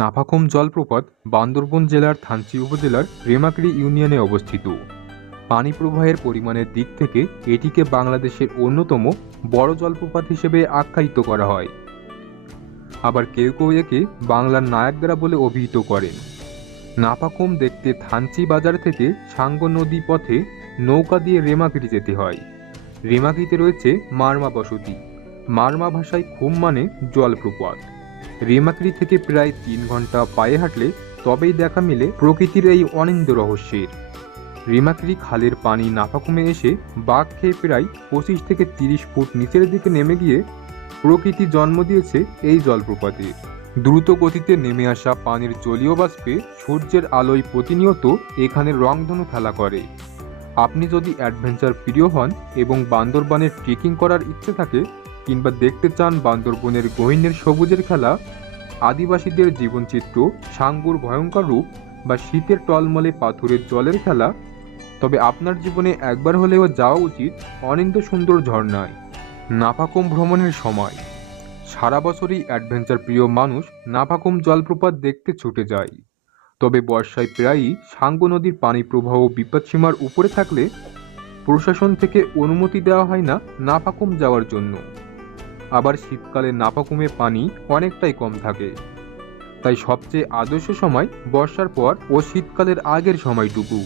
নাফাখুম জলপ্রপাত বান্দরবন জেলার থানচি উপজেলার রেমাকড়ি ইউনিয়নে অবস্থিত। পানি প্রবাহের পরিমাণের দিক থেকে এটিকে বাংলাদেশের অন্যতম বড় জলপ্রপাত হিসেবে আখ্যায়িত করা হয়। আবার কেউ কেউ একে বাংলার নায়াগ্রা বলে অভিহিত করেন। নাফাখুম দেখতে থানচি বাজার থেকে সাঙ্গ নদী পথে নৌকা দিয়ে রেমাকড়ি যেতে হয়। রেমাকড়িতে রয়েছে মারমা বসতি। মারমা ভাষায় খুম মানে জলপ্রপাত। রেমাকড়ি থেকে প্রায় তিন ঘণ্টা পায়ে হাঁটলে তবেই দেখা মিলে প্রকৃতির এই অনিন্দ রহস্যের। রেমাকড়ি খালের পানি নাফা কমে এসে বাঘ খেয়ে প্রায় পঁচিশ থেকে তিরিশ ফুট নিচের দিকে নেমে গিয়ে প্রকৃতি জন্ম দিয়েছে এই জলপ্রপাতে। দ্রুত গতিতে নেমে আসা পানির জলীয় বাষ্পে সূর্যের আলোয় প্রতিনিয়ত এখানে রংধনু খেলা করে। আপনি যদি অ্যাডভেঞ্চার প্রিয় হন এবং বান্দরবানের ট্রেকিং করার ইচ্ছে থাকে কিংবা দেখতে চান বান্দরবনের গহিনের সবুজের খেলা, আদিবাসীদের জীবনচিত্র, সাঙ্গুর ভয়ঙ্কর রূপ বা শীতের টলমলে পাথরের জলের খেলা, তবে আপনার জীবনে একবার হলেও যাওয়া উচিত অনিন্দ সুন্দর ঝর্ণায় নাফাকুম ভ্রমণের সময়। সারা বছরই অ্যাডভেঞ্চার প্রিয় মানুষ নাফাকুম জলপ্রপাত দেখতে ছুটে যায়। তবে বর্ষায় প্রায়ই সাঙ্গু নদীর পানি প্রবাহ বিপদসীমার উপরে থাকলে প্রশাসন থেকে অনুমতি দেওয়া হয় না নাফাকুম যাওয়ার জন্য। আবার শীতকালে নাফাকুমে পানি অনেকটাই কম থাকে। তাই সবচেয়ে আদর্শ সময় বর্ষার পর ও শীতকালের আগের সময়টুকু।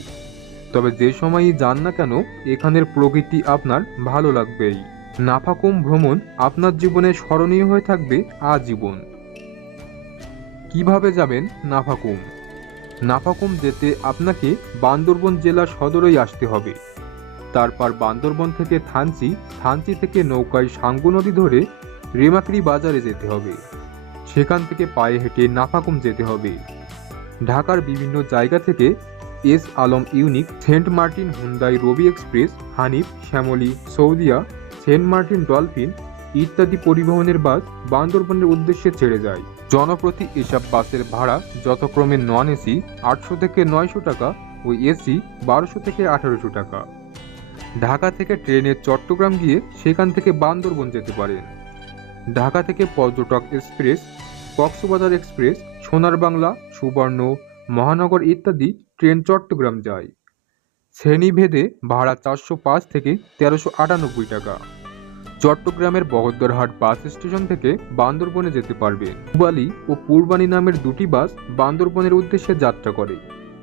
তবে যে সময়ই যান না কেন, এখানের প্রকৃতি আপনার ভালো লাগবেই। নাফাকুম ভ্রমণ আপনার জীবনে স্মরণীয় হয়ে থাকবে আজীবন। কীভাবে যাবেন নাফাকুম নাফাকুম যেতে আপনাকে বান্দরবন জেলা সদরেই আসতে হবে। তারপর বান্দরবন থেকে থানচি থানচি থেকে নৌকায় সাঙ্গু নদী ধরে রেমাকড়ি বাজারে যেতে হবে। সেখান থেকে পায়ে হেঁটে নাফাকুম যেতে হবে। ঢাকার বিভিন্ন জায়গা থেকে S Alam Unique, Saint Martin Hyundai Robi express, Hanif, Shyamoli, Saudia, Saint Martin Dolphin ইত্যাদি পরিবহনের বাস বান্দরবনের উদ্দেশ্যে ছেড়ে যায়। জনপ্রতি এসব বাসের ভাড়া যথাক্রমে নন এসি আটশো থেকে নয়শো টাকা ও এসি বারোশো থেকে আঠারোশো টাকা। ঢাকা থেকে ট্রেনে চট্টগ্রাম গিয়ে সেখান থেকে বান্দরবন যেতে পারেন ঢাকা থেকে পর্যটক এক্সপ্রেস, কক্সবাজার এক্সপ্রেস, সোনার বাংলা, সুবর্ণ, মহানগর ইত্যাদি ট্রেন চট্টগ্রাম যায়। শ্রেণীভেদে ভাড়া চারশো পাঁচ থেকে তেরোশো আটানব্বই টাকা। চট্টগ্রামের বহদ্দারহাট বাস স্টেশন থেকে বান্দরবনে যেতে পারবে। পূবালি ও পূর্বানী নামের দুটি বাস বান্দরবনের উদ্দেশ্যে যাত্রা করে।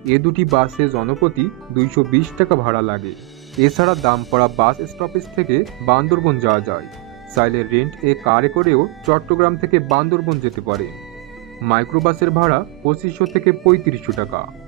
এ দুটি বাসে জনপ্রতি দুইশো বিশ টাকা ভাড়া লাগে। এছাড়া দামপাড়া বাস স্টপেজ থেকে বান্দরবন যাওয়া যায়। চাইলে রেন্ট এ কারে করেও চট্টগ্রাম থেকে বান্দরবন যেতে পারে মাইক্রোবাসের ভাড়া পঁচিশশো থেকে পঁয়ত্রিশশো টাকা।